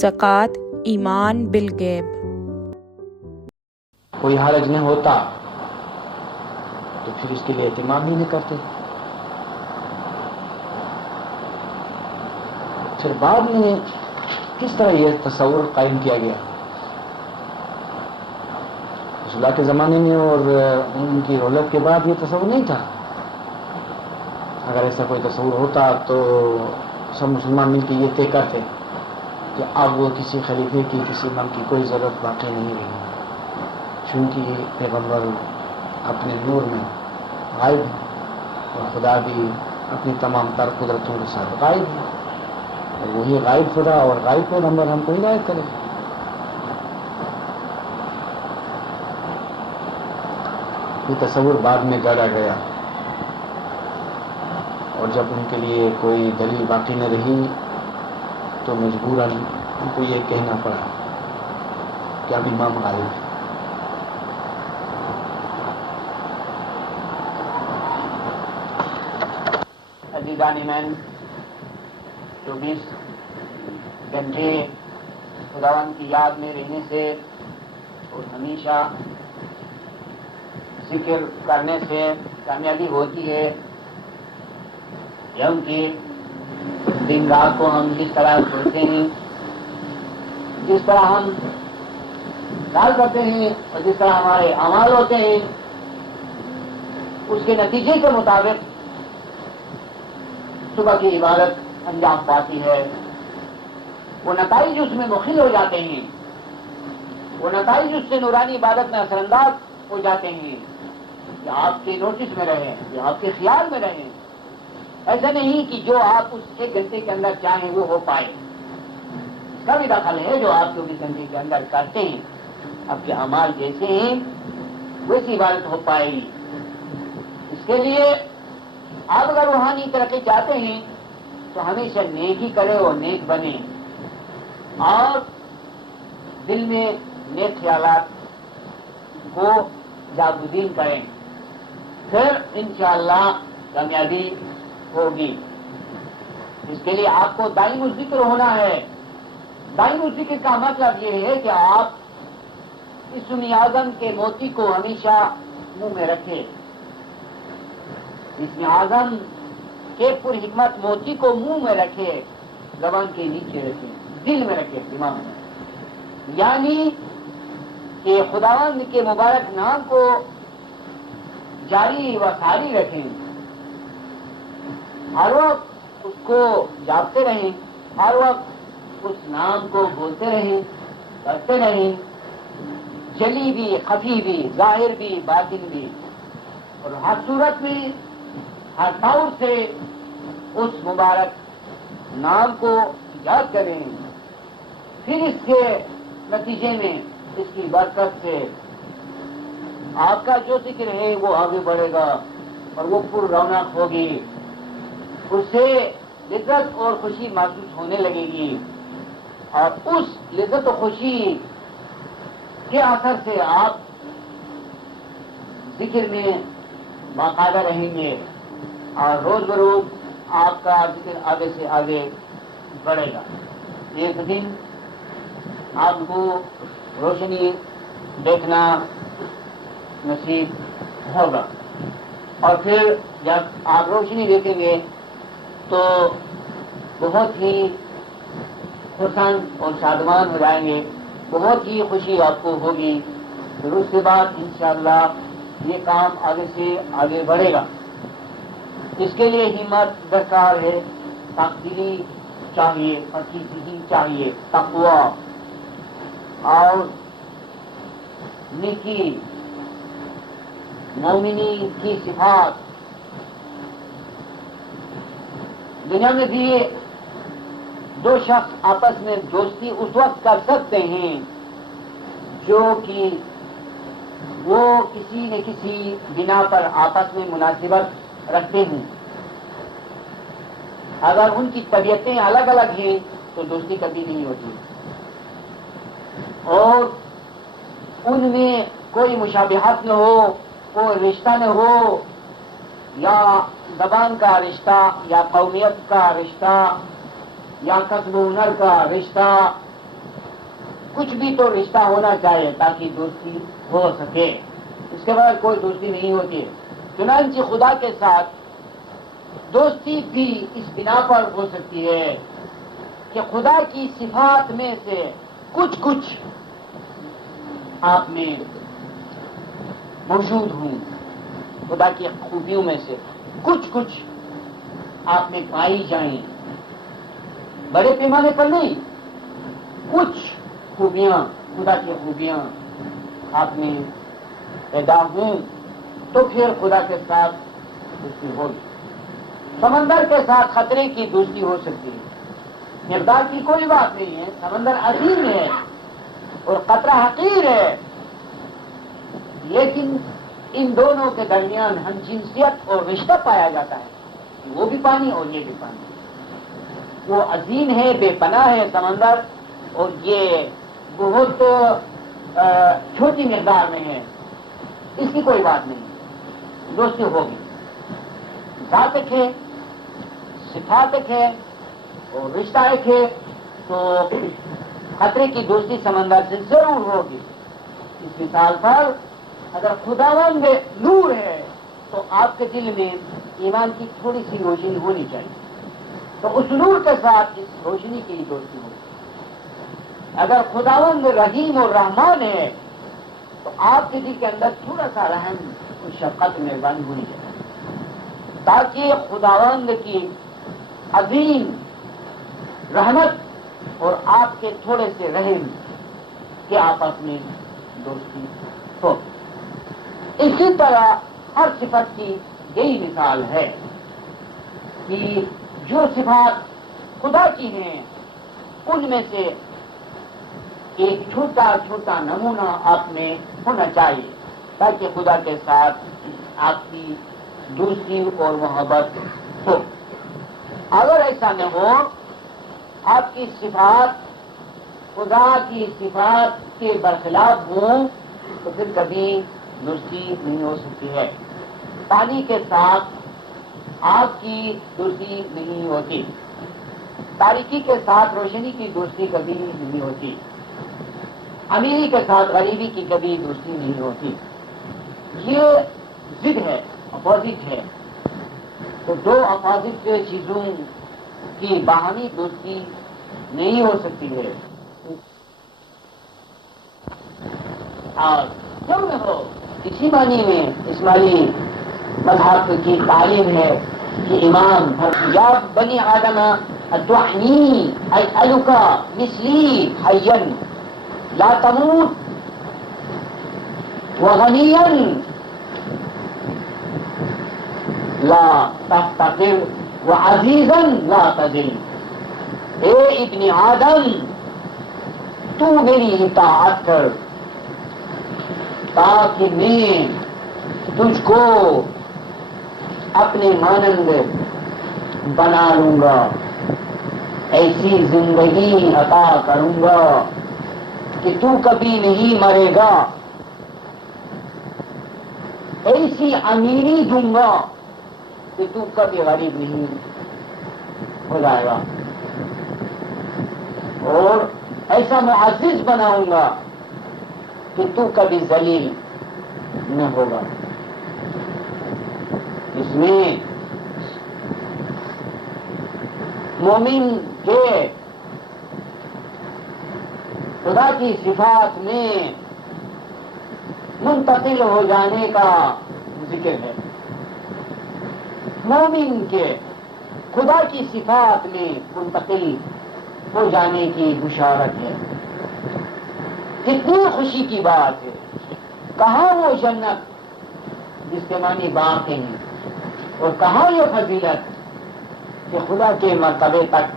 زکوٰۃ ایمان بالغیب۔ کوئی حرج نہیں ہوتا تو پھر اس کے لیے اہتمام ہی نہیں کرتے۔ پھر بعد میں کس طرح یہ تصور قائم کیا گیا؟ رسول اللہ کے زمانے میں اور ان کی رولت کے بعد یہ تصور نہیں تھا۔ اگر ایسا کوئی تصور ہوتا تو سب مسلمان مل کے یہ طے کرتے کہ اب وہ کسی خلیفے کی، کسی امام کی کوئی ضرورت باقی نہیں رہی، چونکہ پیغمبر اپنے نور میں غائب ہے اور خدا بھی اپنی تمام تر قدرتوں کے ساتھ غائب ہے، اور وہی غائب خدا اور غائب پیغمبر ہم کو ہدایت کرے۔ یہ تصور بعد میں گڑا گیا، اور جب ان کے لیے کوئی دلیل باقی نہ رہی تو مجبوراً ان کو یہ کہنا پڑا کہ اب امام غالب ہے۔ عزیزان من، 24 گھنٹے خداوند کی یاد میں رہنے سے اور ہمیشہ ذکر کرنے سے کامیابی ہوتی ہے، کیونکہ دن رات کو ہم جس طرح سوچتے ہیں، جس طرح ہم خیال کرتے ہیں اور جس طرح ہمارے اعمال ہوتے ہیں، اس کے نتیجے کے مطابق صبح کی عبادت انجام پاتی ہے۔ وہ نتائج اس میں مخل ہو جاتے ہیں، وہ نتائج اس سے نورانی عبادت میں اثر انداز ہو جاتے ہیں، کہ آپ کے نوٹس میں رہیں، کہ آپ کے خیال میں رہیں۔ ایسا نہیں کہ جو آپ اس 1 گھنٹے کے اندر چاہیں وہ ہو پائے، اس کا بھی دخل ہے جو آپ 24 گھنٹے کے اندر کرتے ہیں، آپ کے اعمال جیسے ہیں ویسی عبادت ہو پائے گی۔ اس کے لیے آپ اگر روحانی ترقی چاہتے ہیں تو ہمیشہ نیک ہی کرے اور نیک بنے، اور دل میں نیک خیالات کو جاگزین کریں، پھر انشاءاللہ کامیابی ہوگی۔ اس کے لیے آپ کو دائم الذکر ہونا ہے۔ دائم الذکر کا مطلب یہ ہے کہ آپ اسم اعظم کے موتی کو ہمیشہ منہ میں رکھیں، اسم اعظم کے پر حکمت موتی کو منہ میں رکھے، زبان کے نیچے رکھے، دل میں رکھے، دماغ میں، یعنی کہ خداوند کے مبارک نام کو جاری و ساری رکھیں، ہر وقت اس کو جاپتے رہیں، ہر وقت اس نام کو بولتے رہیں، کرتے رہیں، جلی بھی، خفی بھی، ظاہر بھی، باطن بھی، اور ہر صورت میں، ہر طور سے اس مبارک نام کو یاد کریں۔ پھر اس کے نتیجے میں، اس کی برکت سے آپ کا جو ذکر ہے وہ آگے بڑھے گا اور وہ پر رونق ہوگی، اس سے لذت اور خوشی محسوس ہونے لگے گی، اور اس لذت و خوشی کے اثر سے آپ ذکر میں باقاعدہ رہیں گے، اور روز بروز آپ کا ذکر آگے سے آگے بڑھے گا۔ ایک دن آپ کو روشنی دیکھنا نصیب ہوگا، اور پھر جب آپ روشنی دیکھیں گے تو بہت ہی خوشحال اور شادمان ہو جائیں گے، بہت ہی خوشی آپ کو ہوگی۔ پھر اس کے بعد انشاءاللہ یہ کام آگے سے آگے بڑھے گا۔ اس کے لیے ہمت درکار ہے، تقدیری چاہیے، عقیدتی چاہیے، تقوی اور نیکی، مومنی کی صفات۔ دنیا میں بھی دو شخص آپس میں دوستی اس وقت کر سکتے ہیں جو کہ وہ کسی نہ کسی بنا پر آپس میں مناسبت رکھتے ہیں۔ اگر ان کی طبیعتیں الگ الگ ہیں تو دوستی کبھی نہیں ہوتی، اور ان میں کوئی مشابہت نہ ہو، کوئی رشتہ نہ ہو، یا زبان کا رشتہ، یا قومیت کا رشتہ، یا کسب و ہنر کا رشتہ، کچھ بھی تو رشتہ ہونا چاہیے تاکہ دوستی ہو سکے، اس کے بعد کوئی دوستی نہیں ہوتی ہے۔ چنانچہ خدا کے ساتھ دوستی بھی اس بنا پر ہو سکتی ہے کہ خدا کی صفات میں سے کچھ آپ میں موجود ہوں، خدا کی خوبیوں میں سے کچھ آپ میں پائی جائیں، بڑے پیمانے پر نہیں، کچھ خوبیاں، خدا کی خوبیاں آپ میں پیدا ہوں، تو پھر خدا کے ساتھ دوستی ہوگی۔ سمندر کے ساتھ خطرے کی دوستی ہو سکتی ہے، مقدار کی کوئی بات نہیں ہے، سمندر عظیم ہے اور خطرہ حقیر ہے، لیکن ان دونوں کے درمیان ہم جنسیت اور رشتہ پایا جاتا ہے، وہ بھی پانی اور یہ بھی پانی، وہ عظیم ہے، بے پناہ ہے سمندر، اور یہ بہت چھوٹی مقدار میں ہے، اس کی کوئی بات نہیں، دوستی ہوگی۔ ذات ایک ہے، صفات ایک ہے اور رشتہ ایک ہے، تو خطرے کی دوستی سمندر سے ضرور ہوگی۔ اس مثال پر اگر خداوند نور ہے تو آپ کے دل میں ایمان کی تھوڑی سی روشنی ہونی چاہیے، تو اس نور کے ساتھ اس روشنی کی دوستی ہوگی۔ اگر خداوند رحیم اور رحمان ہے تو آپ کے دل کے اندر تھوڑا سا رحم اور شفقت مہربانی ہونی چاہیے، تاکہ خداوند کی عظیم رحمت اور آپ کے تھوڑے سے رحم کے آپس میں دوستی ہو۔ اسی طرح ہر صفت کی یہی مثال ہے کہ جو صفات خدا کی ہیں ان میں سے ایک چھوٹا نمونہ آپ میں ہونا چاہیے، تاکہ خدا کے ساتھ آپ کی دوستی اور محبت ہو۔ اگر ایسا نہ ہو، آپ کی صفات خدا کی صفات کے برخلاف ہوں، تو پھر کبھی دوستی نہیں ہو سکتی ہے۔ پانی کے ساتھ آگ کی دوستی نہیں ہوتی، تاریکی کے ساتھ روشنی کی دوستی کبھی نہیں ہوتی، امیری کے ساتھ غریبی کی کبھی دوستی نہیں ہوتی، یہ ضد ہے، اپوزٹ ہے۔ تو دو اپوزٹ چیزوں کی باہمی دوستی نہیں ہو سکتی ہے، اور کیوں نہ ہو، اسی معنی میں اسماعیلی مذہب کی تعلیم ہے کہ امام یا بنی آدم ادعنی اسألک مثلی حیا لا تموت وغنیا لا تفتقر وعزیزا لا تذل۔ اے ابن آدم، تو میری اطاعت کر تاکہ میں تجھ کو اپنے مانند بنا لوں گا، ایسی زندگی عطا کروں گا کہ تو کبھی نہیں مرے گا، ایسی امیری دوں گا کہ تو کبھی غریب نہیں ہو جائے گا، اور ایسا معزز بناؤں گا کہ تو کبھی ذلیل نہ ہوگا۔ اس میں مومن کے خدا کی صفات میں منتقل ہو جانے کا ذکر ہے، مومن کے خدا کی صفات میں منتقل ہو جانے کی بشارت ہے۔ کتنی خوشی کی بات ہے، کہاں وہ جنت جس کے معنی باغ ہیں، اور کہاں یہ فضیلت کہ خدا کے مرتبے تک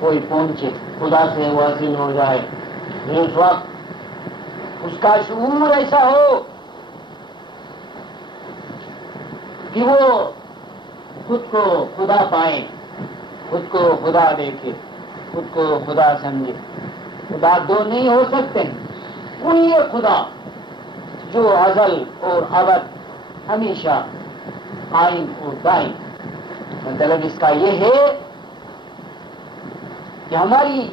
کوئی پہنچے، خدا سے واصل ہو جائے، اس وقت اس کا شعور ایسا ہو کہ وہ خود کو خدا پائے، خود کو خدا دیکھے، خود کو خدا سمجھے۔ خدا دو نہیں ہو سکتے، وہی ہے خدا جو ازل اور ابد ہمیشہ قائم اور دائم۔ مطلب اس کا یہ ہے کہ ہماری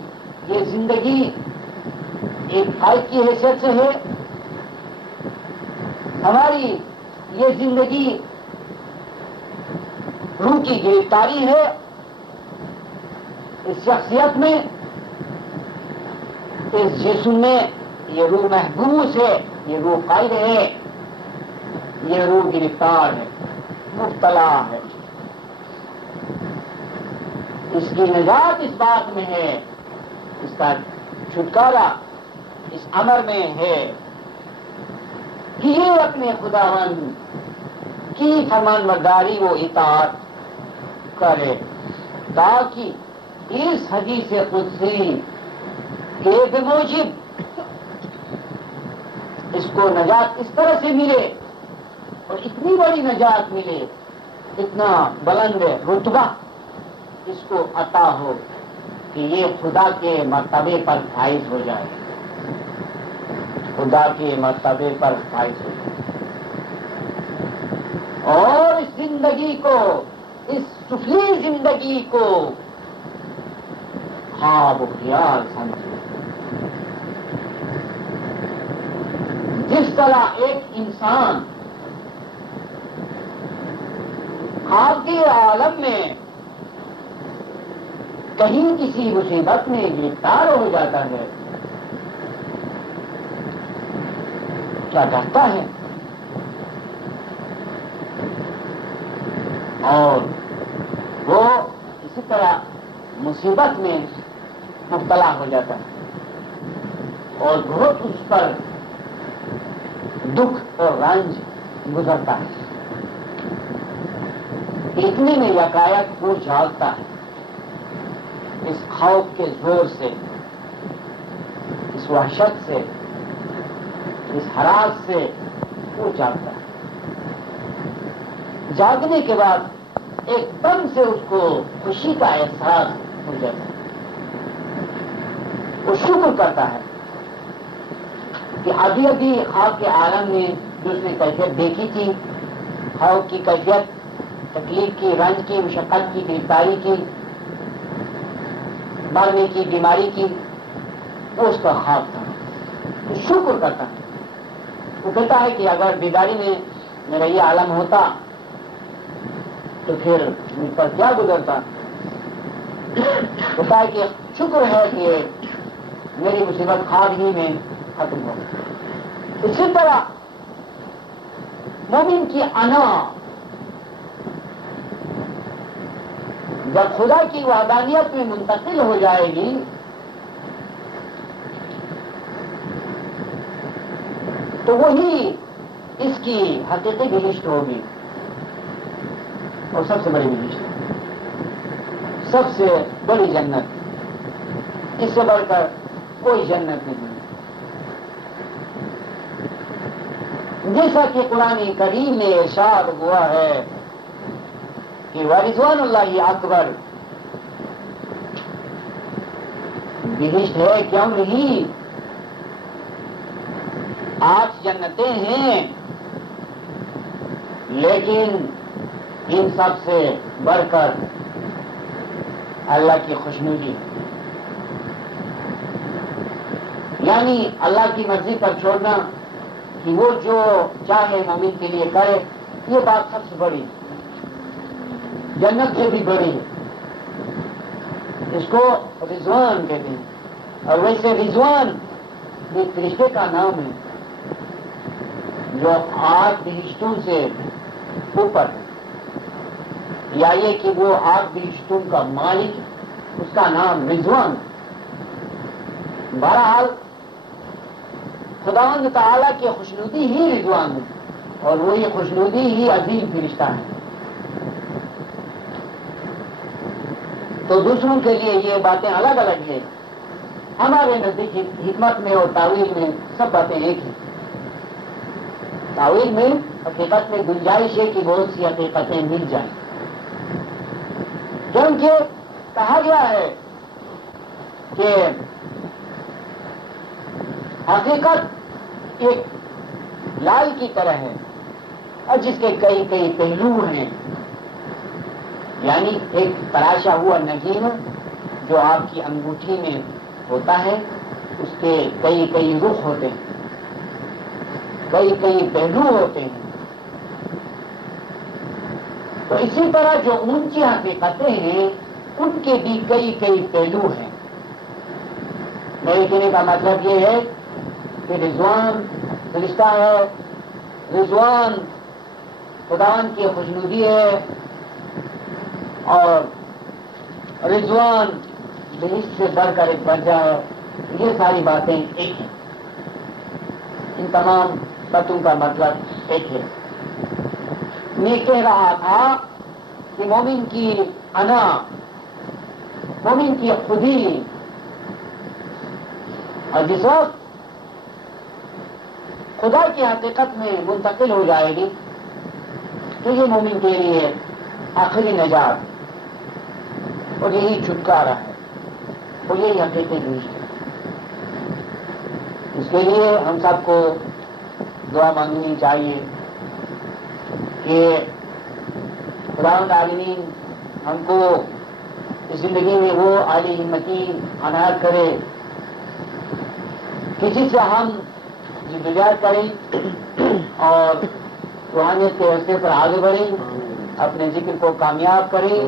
یہ زندگی ایک قائد کی حیثیت سے ہے، ہماری یہ زندگی روح کی گرفتاری ہے اس شخصیت میں، اس جسم میں، یہ روح محبوس ہے، یہ روح قائد ہے، یہ روح گرفتار ہے، مبتلا ہے۔ اس کی نجات اس بات میں ہے، اس کا چھٹکارا اس امر میں ہے کہ یہ اپنے خداوند کی فرمان برداری و اطاعت کرے، تاکہ اس حدیث قدسی کے بموجب اس کو نجات اس طرح سے ملے اور اتنی بڑی نجات ملے، اتنا بلند رتبہ اس کو عطا ہو کہ یہ خدا کے مرتبے پر فائز ہو جائے، خدا کے مرتبے پر فائز ہو جائے، اور اس زندگی کو، اس سفلی زندگی کو خواب و خیال سمجھے۔ جس طرح ایک انسان خواب کے عالم میں کہیں کسی مصیبت میں گرفتار ہو جاتا ہے، کیا کرتا ہے اور وہ اسی طرح مصیبت میں مبتلا ہو جاتا ہے اور بہت اس پر دکھ اور رنج گزرتا ہے۔ اتنے میں یکایک وہ جاگتا ہے، اس خوف کے زور سے، اس وحشت سے، اس ہراس سے وہ جاگتا ہے۔ جاگنے کے بعد ایک دم سے اس کو خوشی کا احساس ہو جاتا ہے، وہ شکر کرتا ہے کہ ابھی ابھی خواب کے عالم میں جو اس نے کیفیت دیکھی تھی، خوف کی کیفیت، تکلیف کی، رنج کی، مشقت کی، گرفتاری کی، مرنے کی، بیماری کی، وہ اس کا خواب تھا، وہ شکر کرتا ہے۔ وہ کہتا ہے کہ اگر بیداری میں میرا یہ عالم ہوتا تو پھر مجھ پر کیا گزرتا۔ کہتا ہے کہ شکر ہے کہ میری مصیبت خواب ہی میں ختم ہو۔ اسی طرح مومن کی انا جب خدا کی وحدانیت میں منتقل ہو جائے گی تو وہی اس کی حقیقی بہشت ہوگی، اور سب سے بڑی بہشت، سب سے بڑی جنت، اس سے بڑھ کر کوئی جنت نہیں۔ جیسا کہ قرآن کریم میں ارشاد ہوا ہے کہ ورضوان اللہ اکبر، بہشت ہے کیوں نہیں، 8 جنتیں ہیں، لیکن ان سب سے بڑھ کر اللہ کی خوشنودی، یعنی اللہ کی مرضی پر چھوڑنا کہ وہ جو چاہے مومن کے لیے کرے، یہ بات سب سے بڑی، جنت سے بھی بڑی ہے۔ اس کو رضوان کہتے ہیں، اور ویسے رضوان یہ فرشتے کا نام ہے جو 8 بہشتوں سے اوپر ہے، یا یہ کہ وہ 8 بہشتوں کا مالک، اس کا نام رضوان۔ بہرحال خداوند تعالیٰ کی خوشنودی ہی رضوان ہے، اور وہی خوشنودی ہی عظیم فرشتہ ہے۔ تو دوسروں کے لیے یہ باتیں الگ الگ ہیں، ہمارے نزدیک حکمت میں اور تعویل میں سب باتیں ایک ہیں۔ تعویل میں حقیقت میں گنجائش ہے کہ بہت سی حقیقتیں مل جائیں، کیونکہ کہا گیا ہے کہ حقیقت ایک لال کی طرح ہے اور جس کے کئی کئی پہلو ہیں، یعنی ایک تراشا ہوا نگین جو آپ کی انگوٹھی میں ہوتا ہے، اس کے کئی کئی رخ ہوتے ہیں، کئی کئی پہلو ہوتے ہیں. تو اسی طرح جو اونچی حقیقتیں ہیں ان کے بھی کئی کئی پہلو ہیں. میرے کہنے کا مطلب یہ ہے کہ رضوان فرشتہ ہے، رضوان خداوند کی خوشنودی ہے، اور رضوان بہشت سے بڑھ کر ایک درجہ ہے. یہ ساری باتیں ایک ہیں، ان تمام باتوں کا مطلب ایک ہے. میں کہہ رہا تھا کہ مومن کی انا، مومن کی خودی، اور جس وقت خدا کی حقیقت میں منتقل ہو جائے گی تو یہ مومن کے لیے آخری نجات اور یہی چھٹکارا ہے اور یہی حقیقی دوست ہے. اس کے لیے ہم سب کو دعا مانگنی چاہیے کہ خداوند عالمین ہم کو اس زندگی میں وہ عالی ہمتی عنایت کرے کہ جس سے ہم جدوجہد کریں اور روحانیت کے راستے پر آگے بڑھیں، اپنے ذکر کو کامیاب کریں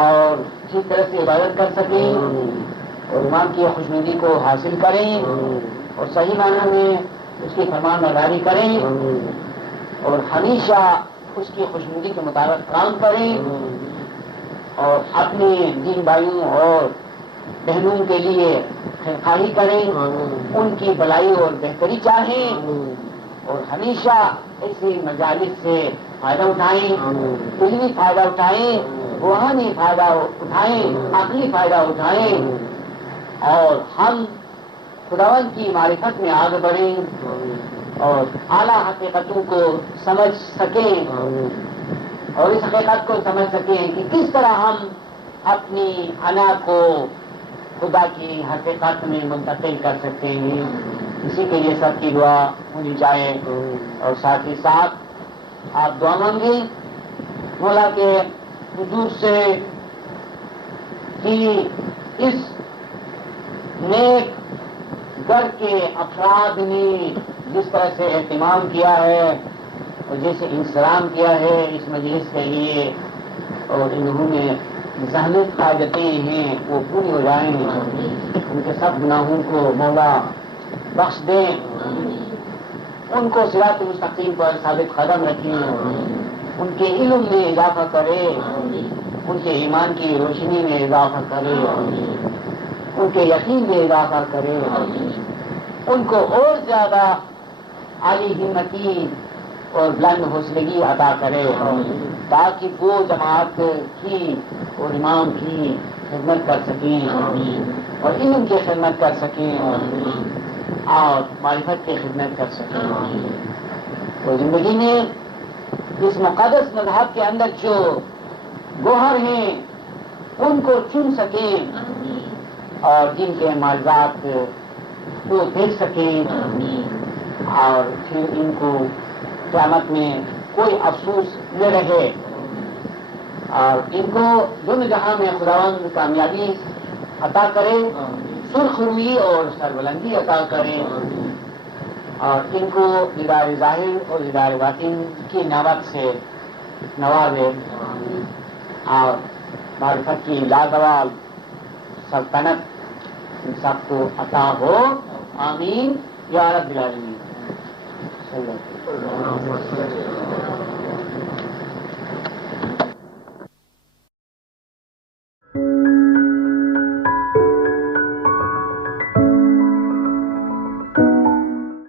اور اسی طرح سے عبادت کر سکیں اور ایمان کی خوشنودی کو حاصل کریں اور صحیح معنی میں اس کی فرمان برداری کریں اور ہمیشہ اس کی خوشنودی کے مطابق کام کریں اور اپنے دین بھائیوں اور بہنوں کے لیے خیرخواہی کریں، ان کی بھلائی اور بہتری چاہیں اور ہمیشہ ایسی مجالس سے فائدہ اٹھائیں، علمی فائدہ اٹھائیں، روحانی فائدہ اٹھائیں، عقلی فائدہ اٹھائیں اور ہم خداوند کی معرفت میں آگے بڑھیں اور اعلیٰ حقیقتوں کو سمجھ سکیں اور اس حقیقت کو سمجھ سکیں کہ کس طرح ہم اپنی انا کو خدا کی حقیقت میں منتقل کر سکتے ہیں. اسی کے لیے سب کی دعا ہونی چاہیے اور ساتھ ہی ساتھ آپ دعا مانگیں مولا کے حضور سے کہ اس نیک گھر کے افراد نے جس طرح سے اہتمام کیا ہے اور جیسے انسلام کیا ہے اس مجلس کے لیے اور انہوں نے ذہنت حاجتیں ہیں وہ پوری ہو جائیں، ان کے سب گناہوں کو مولا بخش دیں، ان کو صراط مستقیم پر ثابت قدم رکھیں، ان کے علم میں اضافہ کرے، ان کے ایمان کی روشنی میں اضافہ کرے، ان کے یقین میں اضافہ کرے، ان کو اور زیادہ عالی ہمتی اور بلند حوصلگی عطا کرے تاکہ وہ جماعت کی اور امام کی خدمت کر سکیں اور علم کی خدمت کر سکیں اور معرفت کی خدمت کر سکیں. تو زندگی میں اس مقدس مذہب کے اندر جو گوہر ہیں ان کو چن سکیں اور جن کے معجزات کو دیکھ سکیں اور پھر ان کو قیامت میں کوئی افسوس نہ رہے اور ان کو دونوں جہاں میں خداوند کامیابی عطا کرے، سرخ روئی اور سربلندی عطا کرے اور ان کو دیدار ظاہر اور دیدار باطن کی نعمت سے نوازے اور معرفت کی لازوال سلطنت ان سب کو عطا ہو. آمین یا رب العالمین.